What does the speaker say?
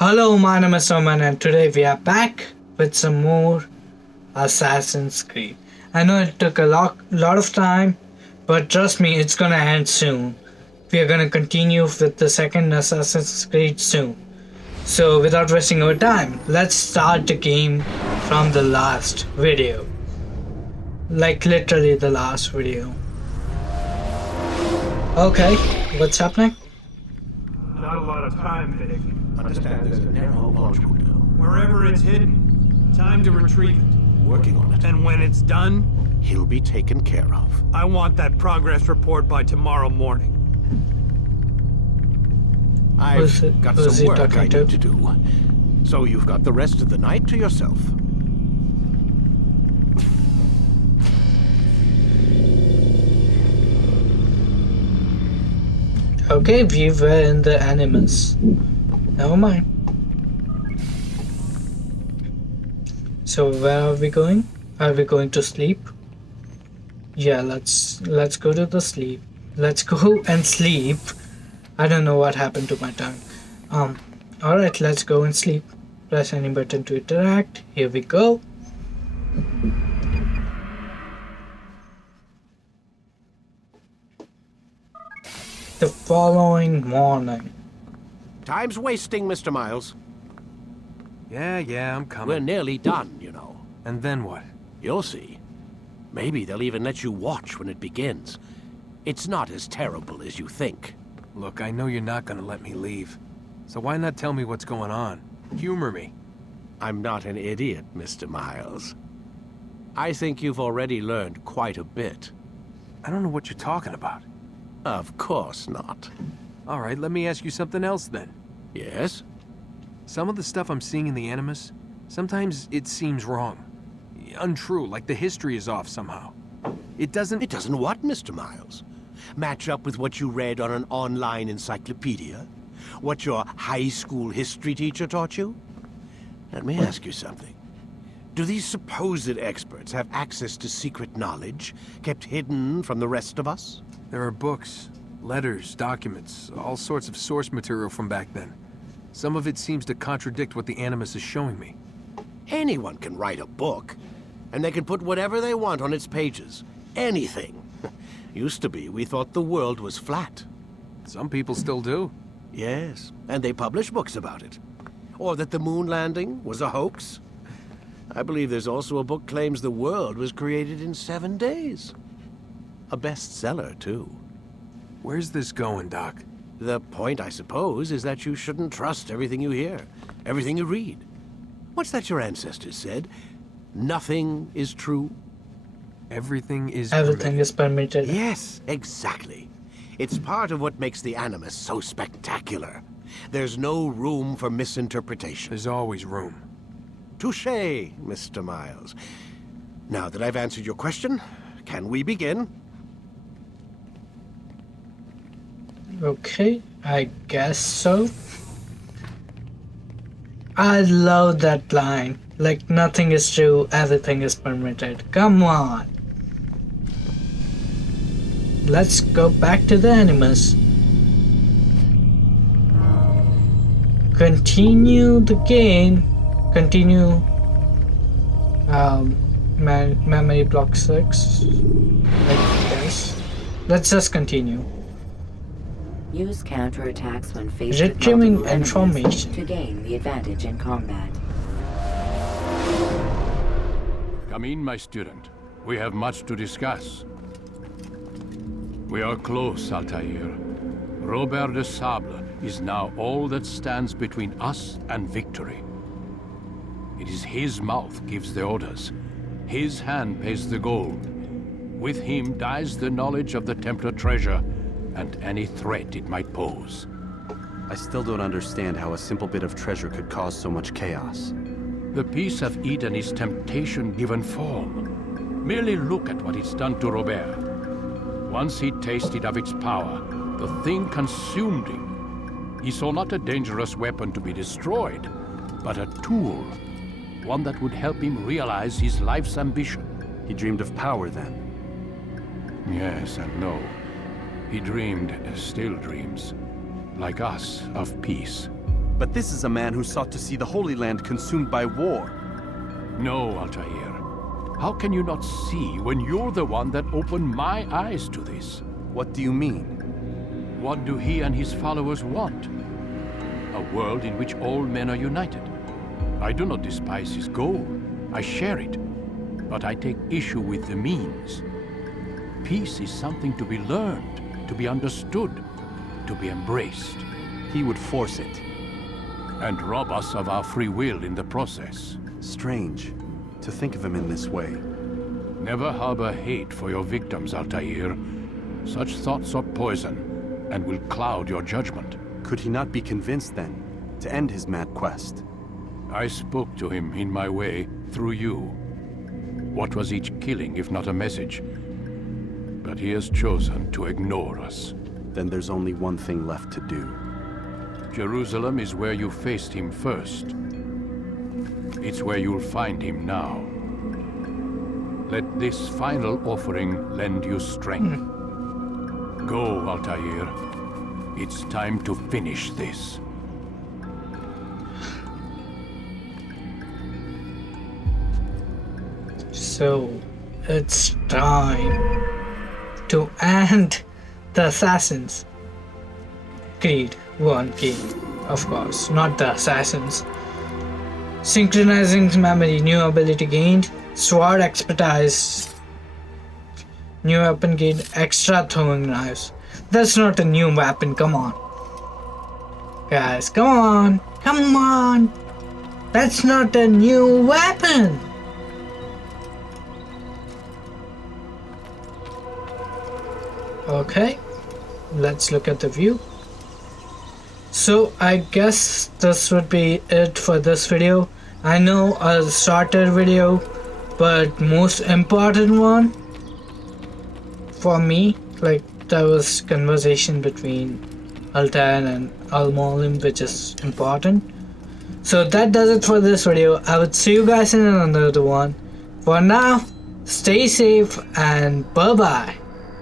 Hello, my name is Roman, and today we are back with some more Assassin's Creed. I know it took a lot of time, but trust me, it's gonna end soon. We are gonna continue with the second Assassin's Creed soon. So, without wasting our time, let's start the game from the last video. Like, literally the last video. Okay, what's happening? Not a lot of time, Vic. Understand there's a narrow launch window. Wherever it's hidden, time to retrieve it. Working on it. And when it's done, He'll be taken care of. I want that progress report by tomorrow morning. I've got who's some he work talking I to? need to do. So you've got the rest of the night to yourself. Okay, we were in the Animus. Never mind. So where are we going? Are we going to sleep? Yeah, let's go to the sleep. Let's go and sleep. I don't know what happened to my tongue. Alright, let's go and sleep. Press any button to interact. Here we go. The following morning. Time's wasting, Mr. Miles. Yeah, I'm coming. We're nearly done, you know. And then what? You'll see. Maybe they'll even let you watch when it begins. It's not as terrible as you think. Look, I know you're not gonna let me leave. So why not tell me what's going on? Humor me. I'm not an idiot, Mr. Miles. I think you've already learned quite a bit. I don't know what you're talking about. Of course not. All right, let me ask you something else then. Yes? Some of the stuff I'm seeing in the Animus, sometimes it seems wrong. Untrue, like the history is off somehow. It doesn't... It doesn't what, Mr. Miles? Match up with what you read on an online encyclopedia? What your high school history teacher taught you? Let me ask you something. Do these supposed experts have access to secret knowledge kept hidden from the rest of us? There are books, letters, documents, all sorts of source material from back then. Some of it seems to contradict what the Animus is showing me. Anyone can write a book, and they can put whatever they want on its pages. Anything. Used to be, we thought the world was flat. Some people still do. Yes, and they publish books about it. Or that the moon landing was a hoax. I believe there's also a book claims the world was created in 7 days. A bestseller, too. Where's this going, Doc? The point, I suppose, is that you shouldn't trust everything you hear, everything you read. What's that your ancestors said? Nothing is true? Everything is Everything permitted. is permitted. Yes, exactly. It's part of what makes the Animus so spectacular. There's no room for misinterpretation. There's always room. Touché, Mr. Miles. Now that I've answered your question, can we begin? Okay, I guess so. I love that line. Like, nothing is true, everything is permitted. Come on. Let's go back to the Animus. Continue the game. Continue. Memory block 6. I guess. Let's just continue. Use counterattacks when faced Retrieving with multiple enemies information. to gain the advantage in combat. Come in, my student. We have much to discuss. We are close, Altair. Robert de Sable is now all that stands between us and victory. It is his mouth gives the orders. His hand pays the gold. With him dies the knowledge of the Templar treasure and any threat it might pose. I still don't understand how a simple bit of treasure could cause so much chaos. The peace of Eden is temptation given form. Merely look at what it's done to Robert. Once he tasted of its power, the thing consumed him. He saw not a dangerous weapon to be destroyed, but a tool. One that would help him realize his life's ambition. He dreamed of power then. Yes and no. He dreamed, still dreams, like us, of peace. But this is a man who sought to see the Holy Land consumed by war. No, Altair. How can you not see when you're the one that opened my eyes to this? What do you mean? What do he and his followers want? A world in which all men are united. I do not despise his goal. I share it. But I take issue with the means. Peace is something to be learned, to be understood, to be embraced. He would force it. And rob us of our free will in the process. Strange to think of him in this way. Never harbor hate for your victims, Altair. Such thoughts are poison and will cloud your judgment. Could he not be convinced then to end his mad quest? I spoke to him in my way through you. What was each killing if not a message? But he has chosen to ignore us. Then there's only one thing left to do. Jerusalem is where you faced him first. It's where you'll find him now. Let this final offering lend you strength. Go, Altair. It's time to finish this. So, it's time to end the Assassin's Creed 1 game. Of course, not the Assassins. Synchronizing memory, new ability gained. Sword expertise. New weapon gained, extra throwing knives. That's not a new weapon, come on. Guys, come on. Come on. That's not a new weapon. Okay, let's look at the view. So I guess this would be it for this video. I know a shorter video, but most important one for me, like there was conversation between Altair and Al-Mualim, which is important. So that does it for this video. I would see you guys in another one. For now, stay safe and bye bye.